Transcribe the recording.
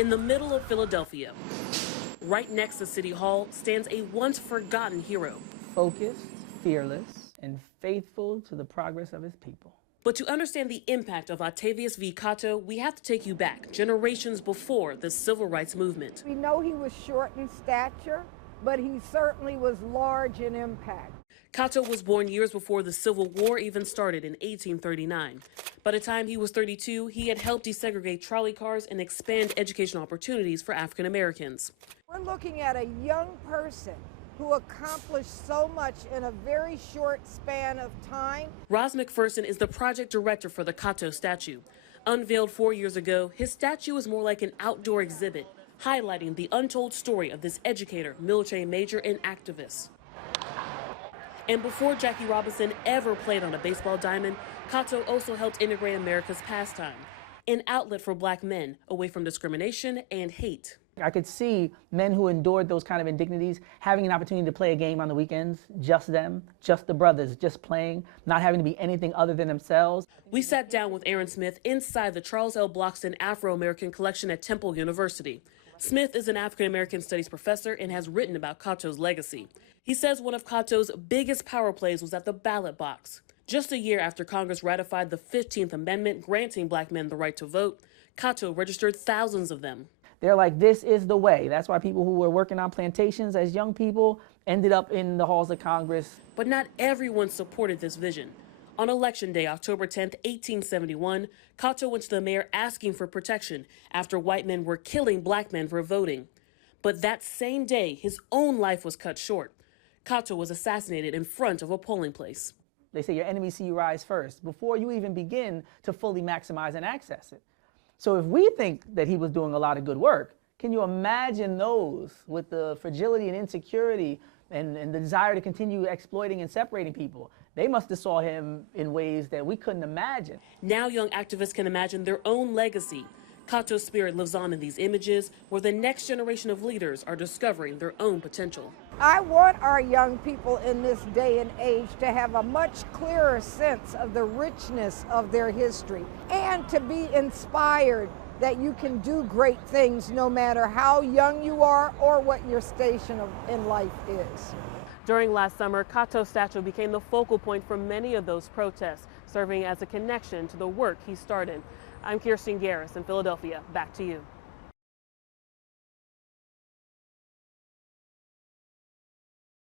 In the middle of Philadelphia, right next to City Hall, stands a once-forgotten hero. Focused, fearless, and faithful to the progress of his people. But to understand the impact of Octavius v. Catto, we have to take you back generations before the civil rights movement. We know he was short in stature, but he certainly was large in impact. Catto was born years before the Civil War even started in 1839. By the time he was 32, he had helped desegregate trolley cars and expand educational opportunities for African Americans. We're looking at a young person who accomplished so much in a very short span of time. Roz McPherson is the project director for the Catto statue. Unveiled 4 years ago, his statue is more like an outdoor exhibit, highlighting the untold story of this educator, military major, and activist. And before Jackie Robinson ever played on a baseball diamond, Catto also helped integrate America's pastime, an outlet for black men away from discrimination and hate. I could see men who endured those kind of indignities having an opportunity to play a game on the weekends, just them, just the brothers, just playing, not having to be anything other than themselves. We sat down with Aaron Smith inside the Charles L. Bloxton Afro-American Collection at Temple University. Smith is an African-American studies professor and has written about Catto's legacy. He says one of Catto's biggest power plays was at the ballot box. Just a year after Congress ratified the 15th Amendment granting black men the right to vote, Catto registered thousands of them. They're like, this is the way. That's why people who were working on plantations as young people ended up in the halls of Congress. But not everyone supported this vision. On Election Day, October 10, 1871, Catto went to the mayor asking for protection after white men were killing black men for voting. But that same day, his own life was cut short. Catto was assassinated in front of a polling place. They say your enemies see you rise first before you even begin to fully maximize and access it. So if we think that he was doing a lot of good work, can you imagine those with the fragility and insecurity and the desire to continue exploiting and separating people? They must have saw him in ways that we couldn't imagine. Now young activists can imagine their own legacy. Catto's spirit lives on in these images where the next generation of leaders are discovering their own potential. I want our young people in this day and age to have a much clearer sense of the richness of their history and to be inspired that you can do great things no matter how young you are or what your station in life is. During last summer, Catto's statue became the focal point for many of those protests, serving as a connection to the work he started. I'm Kirsten Garris in Philadelphia. Back to you.